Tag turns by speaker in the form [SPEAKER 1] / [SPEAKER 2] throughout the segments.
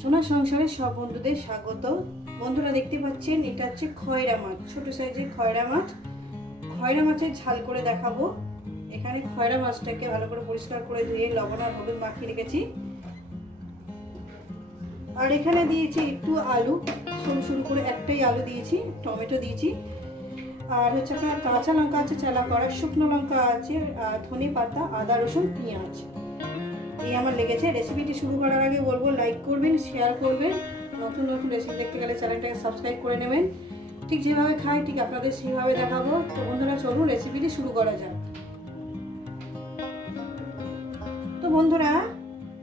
[SPEAKER 1] সোনা সংসারের সব বন্ধুদের স্বাগত। বন্ধুরা দেখতে পাচ্ছেন, এটা হচ্ছে খয়রা মাছ ছোট সাইজের খয়রা মাছ খয়রা মাছের ঝাল করে দেখাবো। এখানে খয়রা মাছটাকে ভালো করে পরিষ্কার করে ধুয়ে লবণ আর হলুদ মাখিয়ে রেখেছি। আর এখানে দিয়েছি একটু আলু, সরু সরু করে একটাই আলু দিয়েছি, টমেটো দিয়েছি। আর হচ্ছে আপনার কাঁচা লঙ্কা আছে, চালা করা, শুকনো লঙ্কা আছে ধনে পাতা, আদা, রসুন, পেঁয়াজ। এই আমার লেগেছে। রেসিপিটি শুরু করার আগে বলব লাইক করবেন শেয়ার করবেন। নতুন নতুন রেসিপি দেখতে গেলে চ্যানেলটাকে সাবস্ক্রাইব করে নেবেন। ঠিক যেভাবে খাই, ঠিক আপনাদের সেইভাবে দেখাবো। তো বন্ধুরা, চলুন রেসিপিটি শুরু করা যাক। তো বন্ধুরা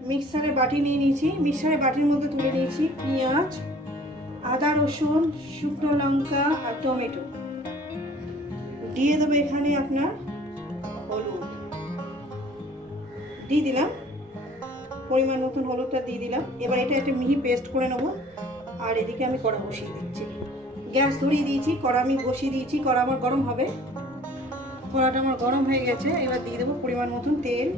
[SPEAKER 1] মিক্সারে বাটি নিয়ে নিয়েছি। মিক্সারে বাটির মধ্যে তুলে নিয়েছি পেঁয়াজ, আদা, রসুন, শুকনো লঙ্কা আর টমেটো। দিয়ে দেবো এখানে আপনার হলুদ। দিয়ে দিলাম। পরিমাণ মতন হলুদটা দিয়ে দিলাম। এবার এটা একটা মিহি পেস্ট করে নেব। আর এদিকে আমি কড়া বসিয়ে দিচ্ছি। গ্যাস ধরিয়ে দিয়েছি, কড়া আমি বসিয়ে দিয়েছি। কড়া আমার গরম হবে। কড়াটা আমার গরম হয়ে গেছে। এবার দিয়ে দেবো পরিমাণ মতন তেল।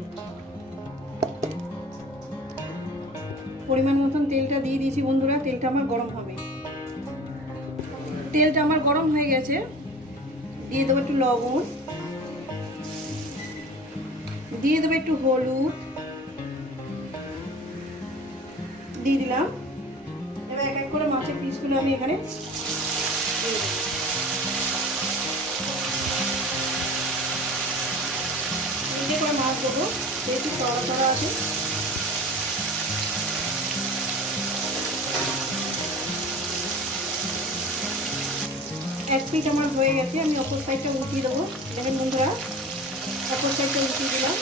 [SPEAKER 1] পরিমাণ মতন তেলটা দিয়ে দিয়েছি বন্ধুরা। তেলটা আমার গরম হবে। তেলটা আমার গরম হয়ে গেছে। দিয়ে দেবো একটু লবণ। দিয়ে দেবো একটু হলুদ। দিয়ে দিলাম। এবার এক এক করে মাছের পিসগুলো আমি এখানে দিয়ে করে মাছ দেবো যেহেতু চড়া চড়া আছে। এক পিট আমার হয়ে গেছে, আমি অপর সাইডটা উঠিয়ে দেবো। দেখেন বন্ধুরা, অপর সাইডটা উঠিয়ে দিলাম।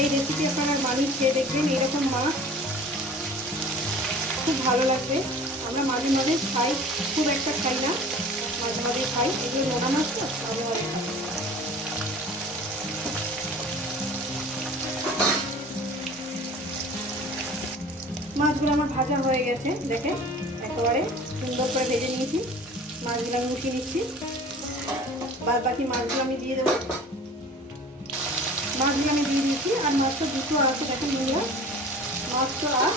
[SPEAKER 1] এই রেসিপি আপনারা বানিয়ে খেয়ে দেখবেন, এরকম মাছ খুব ভালো লাগবে। আমরা মাঝে মাঝে খাই, খুব একটা খাই না, মাঝে মাঝে খাই। এগুলো নোনা মাছ তো খাই মাছগুলো আমার ভাজা হয়ে গেছে দেখে একেবারে সুন্দর করে ভেজে নিয়েছি। মাছগুলো আমি উঠিয়ে নিচ্ছি। বাদ বাকি মাছগুলো আমি দিয়ে দেবো। মাছগুলো আমি দিয়ে দিয়েছি, আর মাছটা দুটো আছে, দেখেন বন্ধুরা মাছটা আর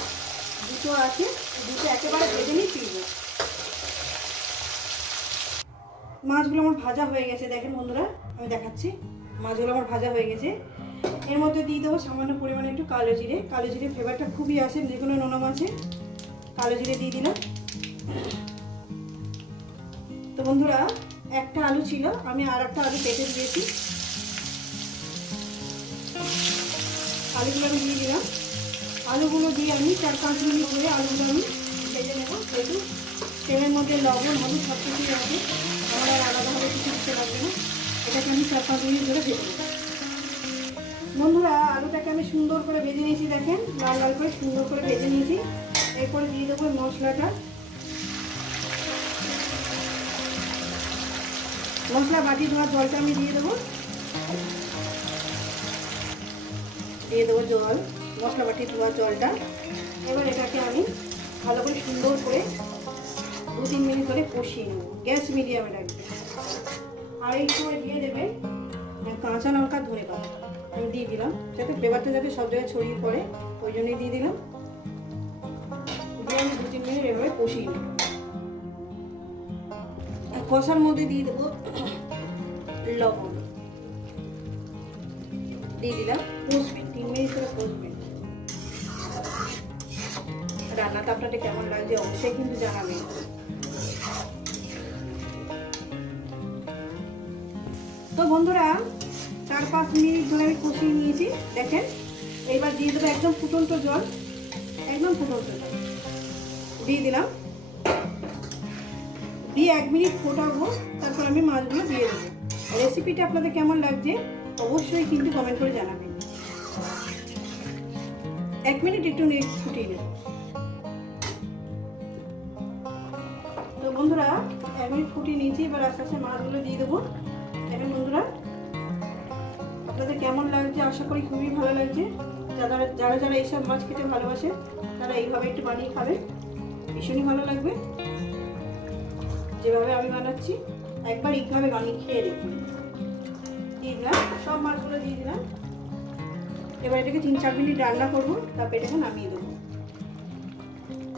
[SPEAKER 1] দুটো আছে, দুটো একেবারে ভেজে নিয়ে তুলব মাছগুলো আমার ভাজা হয়ে গেছে, দেখেন বন্ধুরা, আমি দেখাচ্ছি। মাছগুলো আমার ভাজা হয়ে গেছে। এর মধ্যে দিয়ে দেবো সামান্য পরিমাণে একটু কালো জিরে। কালো জিরে ফ্লেভারটা খুবই আসে যে কোনো নোনা মাছে। কালো জিরে দিয়ে দিলাম। তো বন্ধুরা, একটা আলু ছিল, আমি আর একটা আলু কেটে দিয়েছি। আলুগুলো আমি দিয়ে দিলাম আলুগুলো দিয়ে আমি চার পাঁচ মিনিট ধরে আলুগুলো আমি ভেজে নেব। যেহেতু তেলের মধ্যে লবণ, হলুদ সব কিছুই আছে, আমার আর আলাদাভাবে কিছু দিতে লাগবে না। এটাকে আমি চার পাঁচ মিনিট ধরে ভেজে নেব। বন্ধুরা, আলুটাকে আমি সুন্দর করে ভেজে নিয়েছি দেখেন। লাল লাল করে সুন্দর করে ভেজে নিয়েছি। এরপরে দিয়ে দেবো মশলাটা। মশলা বাটি ধোয়ার জলটা আমি দিয়ে দেবো। দিয়ে দেবো জল মশলা বাটি ধোয়ার জলটা। এবার এটাকে আমি ভালো করে সুন্দর করে দু তিন মিনিট ধরে কষিয়ে নেব। গ্যাস মিডিয়ামে রাখবে। আর এই সময় দিয়ে দেবে। কাঁচা লঙ্কা ধরে পাতা আমি দিয়ে দিলাম। যাতে ফ্লেভারটা যাতে সব জায়গায় ছড়িয়ে পড়ে, ওই জন্যই দিয়ে দিলাম। দিয়ে আমি দু তিন মিনিট এভাবে কষিয়ে নেব। কষার মধ্যে দিয়ে দেবো লবণ। দিয়ে দিলাম করে রান্নাটা কেমন লাগছে অবশ্যই কিন্তু জানাবেন। তো বন্ধুরা, চার পাঁচ মিনিট ধরে আমি কষিয়ে নিয়েছি, দেখেন। এবার দিয়ে দেবো একদম ফুটন্ত জল, একদম ফুটন্ত জল। দিয়ে দিলাম। দিয়ে এক মিনিট ফোটাবো, তারপর আমি মাছগুলো দিয়ে দেবো। রেসিপিটা আপনাদের কেমন লাগছে অবশ্যই কিন্তু কমেন্ট করে জানাবেন। এক মিনিট একটু ফুটিয়ে নেব। তো বন্ধুরা, এক মিনিট ফুটিয়ে নিয়েছি, এবার আস্তে আস্তে মাছগুলো দিয়ে দেবো। দেখেন বন্ধুরা, আপনাদের কেমন লাগছে? আশা করি খুবই ভালো লাগছে। যারা যারা যারা এইসব মাছ খেতে ভালোবাসে, তারা এইভাবে একটু বানিয়ে খাবে। ভীষণই ভালো লাগবে। যেভাবে আমি বানাচ্ছি, একবার এইভাবে বানিয়ে খেয়ে দেখুন। দিয়ে দিলাম, সব মাছগুলো দিয়ে দিলাম। এবার এটাকে তিন চার মিনিট রান্না করব, তারপর এটাকে নামিয়ে দেবো।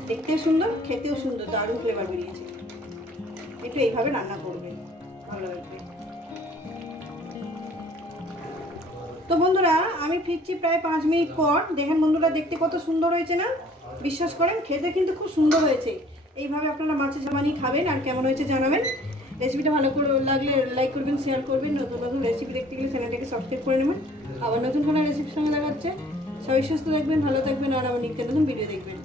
[SPEAKER 1] দেখতেও সুন্দর, খেতেও সুন্দর, দারুণ ফ্লেভার বেরিয়েছে। একটু এইভাবে রান্না করবেন ভালো লাগবে। তো বন্ধুরা, আমি ফিরছি প্রায় পাঁচ মিনিট পর। দেখেন বন্ধুরা, দেখতে কত সুন্দর হয়েছে না? বিশ্বাস করেন, খেতে কিন্তু খুব সুন্দর হয়েছে। এইভাবে আপনারা মাছের জামানি খাবেন, আর কেমন হয়েছে জানাবেন। রেসিপিটা ভালো করে লাগলে লাইক করবেন শেয়ার করবেন, নতুন নতুন রেসিপি দেখতে গেলে চ্যানেলটাকে সাবস্ক্রাইব করে নেবেন। আবার নতুন কোনো রেসিপির সঙ্গে দেখাচ্ছে সবাই সুস্থ থাকবেন, ভালো থাকবেন, আর আমার নিত্য নতুন ভিডিও দেখবেন।